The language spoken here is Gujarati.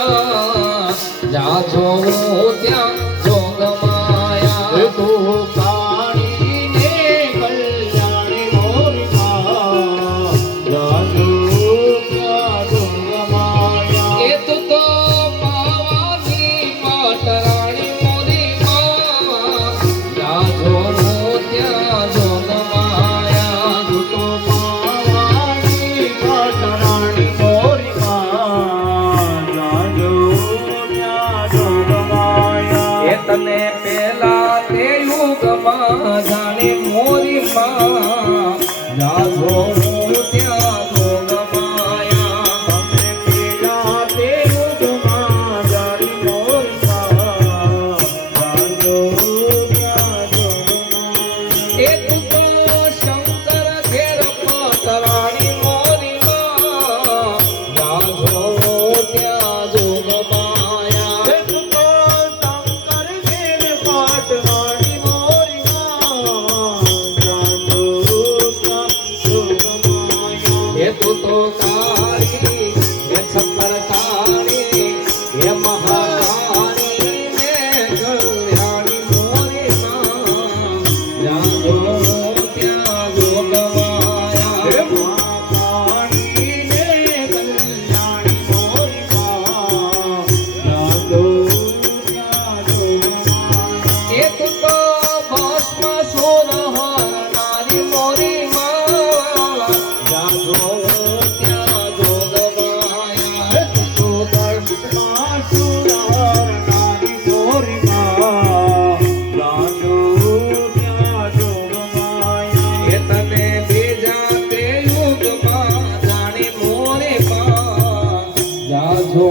માં જાજો ત્યાં જોગ માયા તું કાળી ને કલ્યાણી મોરી માં જાજો ત્યાં જોગ માયા એ તું તો પાવાની પાટરાણી મોરી માં જાજો ત્યાં જોગ માયા તું તો પાવાની પાટરાણી મોરી માં જાજો ત્યાં જોગ માયા એ તને પેલા તે યુગમાં જાણે મોરી માં જાજો ત્યાં જોગ માયા તમે પેલા તે યુગમાં જાણી મોરી માં જાજો ત્યાં જોગ માયા એ તું તો શંકર ઘેર પાટરાણી મોરી માં જાજો ત્યાં જોગ માયા તું તો શંકર ઘેર પાટવાણી મોરી માં જાજો ત્યાં જોગ માયા એ તું તો કાળી એ છપ્પર કાળી એ મહાકાળી ને કલ્યાણી મોરી માં જાજો ત્યાં જોગ માયા મહાકાળી ને કલ્યાણી મોરી માં જાજો ત્યાં જોગ માયા એ તું તો ભસ્મ સોર હરનારી મોરી માં જાજો ત્યાં જોગ માયા તો દર્શમાં સુરનારી મોરી માં જાજો ત્યાં જોગ માયા એ તને બીજા તે યુગમાં જાણે મોરે માં જાજો